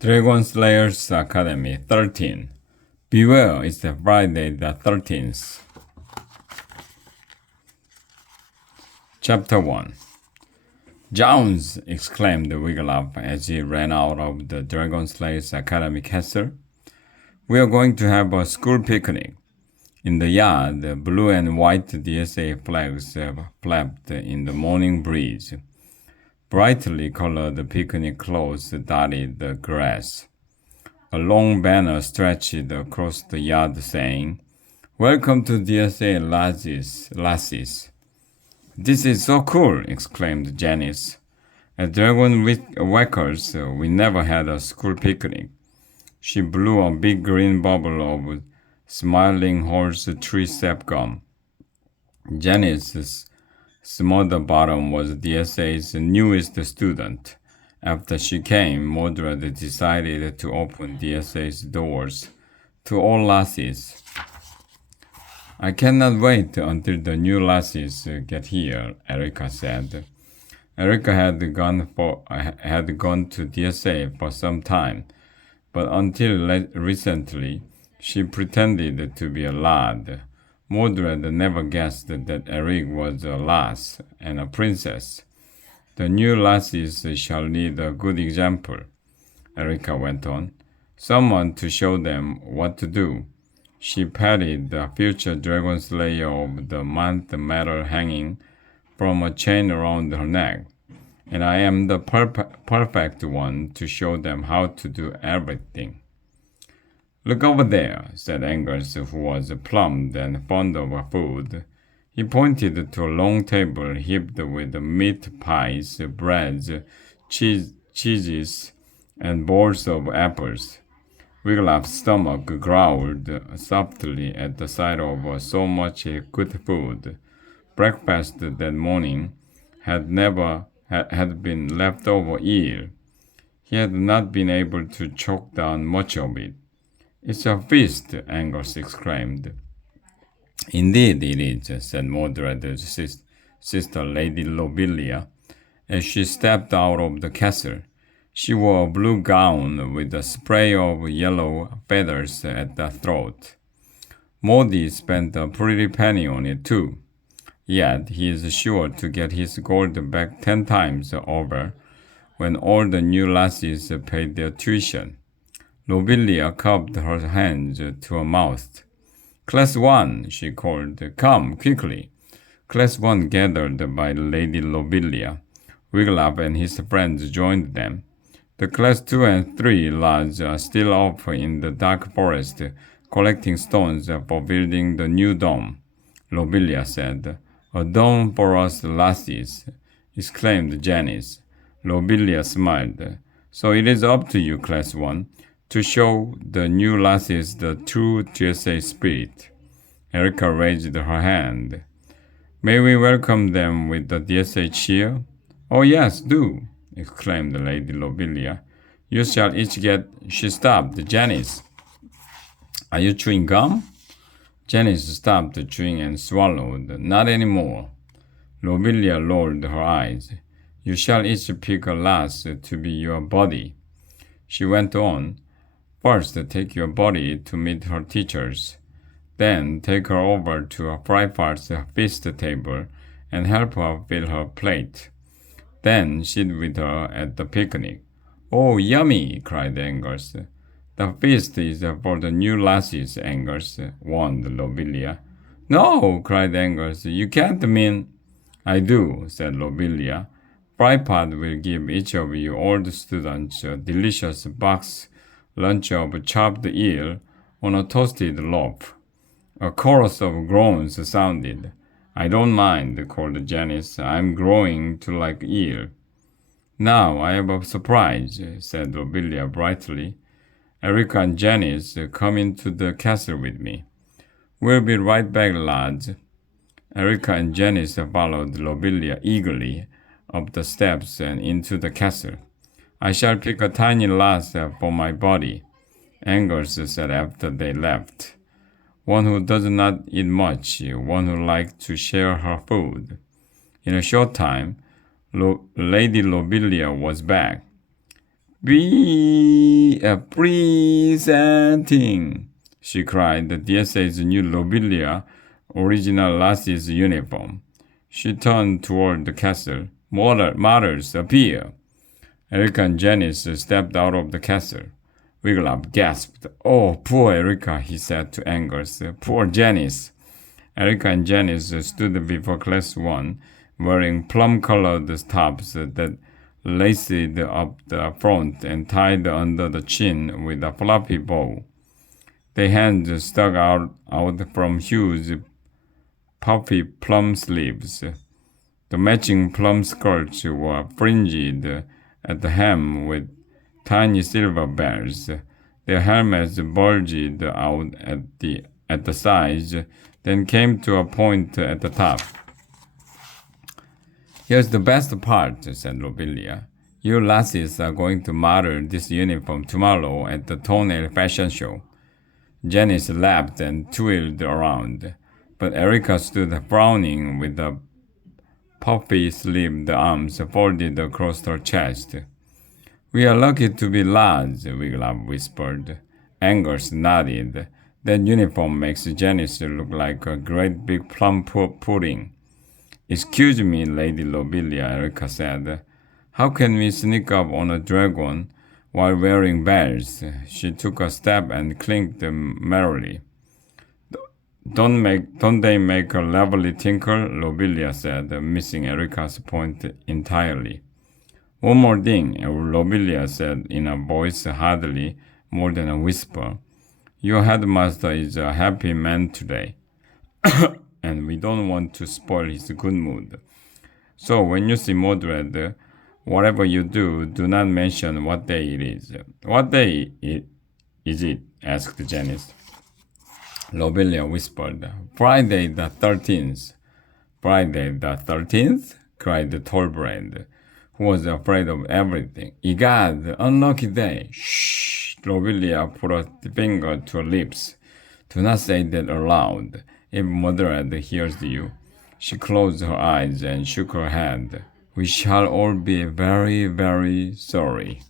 Dragon Slayers Academy 13. Beware, it's Friday the 13th. Chapter 1. Jones! Exclaimed Wiglaf as he ran out of the Dragon Slayers Academy castle. We are going to have a school picnic. In the yard, blue and white DSA flags flapped in the morning breeze. Brightly colored picnic clothes dotted the grass. A long banner stretched across the yard saying, "Welcome to DSA Lassies." "This is so cool!" exclaimed Janice. At Dragon Whackers, we never had a school picnic. She blew a big green bubble of Smiling Horse tree sap gum. Janice's Smother Bottom was DSA's newest student. After she came, Mordred decided to open DSA's doors to all lassies. "I cannot wait until the new lassies get here," Erica said. Erica had gone to DSA for some time, but until recently, she pretended to be a lad. Mordred never guessed that Eric was a lass and a princess. "The new lassies shall lead a good example," Erica went on. "Someone to show them what to do." She patted the future dragon slayer of the month medal hanging from a chain around her neck. "And I am the perfect one to show them how to do everything." "Look over there," said Angus, who was plump and fond of food. He pointed to a long table heaped with meat pies, breads, cheeses, and bowls of apples. Wiglaf's stomach growled softly at the sight of so much good food. Breakfast that morning had been leftover eel. He had not been able to choke down much of it. "It's a feast!" Angus exclaimed. "Indeed it is," said Mordred's sister, Lady Lobelia, as she stepped out of the castle. She wore a blue gown with a spray of yellow feathers at the throat. Modi spent a pretty penny on it too. Yet he is sure to get his gold back 10 times over when all the new lassies paid their tuition. Lobelia cupped her hands to her mouth. "Class 1, she called. "Come, quickly." Class 1 gathered by Lady Lobelia. Wiglaf and his friends joined them. "The Class 2 and 3 lads are still off in the dark forest collecting stones for building the new dome," Lobelia said. "A dome for us lassies," exclaimed Janice. Lobelia smiled. "So it is up to you, Class 1, to show the new lassies the true DSA spirit." Erica raised her hand. "May we welcome them with the DSA cheer?" "Oh yes, do," exclaimed Lady Lobelia. "You shall each get—" She stopped. "Janice, are you chewing gum?" Janice stopped chewing and swallowed. "Not anymore." Lobelia lowered her eyes. "You shall each pick a lass to be your buddy." She went on. "First, take your buddy to meet her teachers. Then take her over to a Fryfart's feast table and help her fill her plate. Then sit with her at the picnic." "Oh, yummy!" cried Angus. "The feast is for the new lassies, Angus," warned Lobelia. "No!" cried Angus. "You can't mean—" "I do," said Lobelia. "Frypart will give each of you old students a delicious box lunch of chopped eel on a toasted loaf." A chorus of groans sounded. "I don't mind," called Janice. "I'm growing to like eel." "Now I have a surprise," said Lobelia brightly. "Erica and Janice, come into the castle with me." "We'll be right back, lads." Erica and Janice followed Lobelia eagerly up the steps and into the castle. "I shall pick a tiny lass for my buddy," Angus said after they left. "One who does not eat much, one who likes to share her food." In a short time, Lady Lobelia was back. Be presenting, she cried, the DSA's new Lobelia, original Lassie's uniform. She turned toward the castle. Mothers, appear. Erica and Janice stepped out of the castle. Wiglaf gasped. Oh, poor Erica, he said to Angus. Poor Janice. Erica and Janice stood before Class 1, wearing plum-colored tops that laced up the front and tied under the chin with a floppy bow. Their hands stuck out from huge, puffy plum sleeves. The matching plum skirts were fringed at the hem with tiny silver bells. Their helmets bulged out at the sides, then came to a point at the top. Here's the best part, said Lobelia. You lassies are going to model this uniform tomorrow at the toenail fashion show. Janice laughed and twirled around, but Erica stood frowning with the puffy-sleeved arms folded across her chest. We are lucky to be lads, Wiglaf whispered. Angus nodded. That uniform makes Janice look like a great big plum pudding. Excuse me, Lady Lobelia, Erica said. How can we sneak up on a dragon while wearing bells? She took a step and clinked merrily. Don't they make a lovely tinkle? Lobelia said, missing Erica's point entirely. One more thing, Lobelia said in a voice hardly more than a whisper. Your headmaster is a happy man today, and we don't want to spoil his good mood. So when you see Mordred, whatever you do, do not mention what day it is. What day is it? Asked Janice. Lobelia whispered. Friday the 13th. Friday the 13th? Cried Tolbrand, who was afraid of everything. Egad, unlucky day. Shh! Lobelia put a finger to her lips. Do not say that aloud. If Mordred hears you. She closed her eyes and shook her head. We shall all be very, very sorry.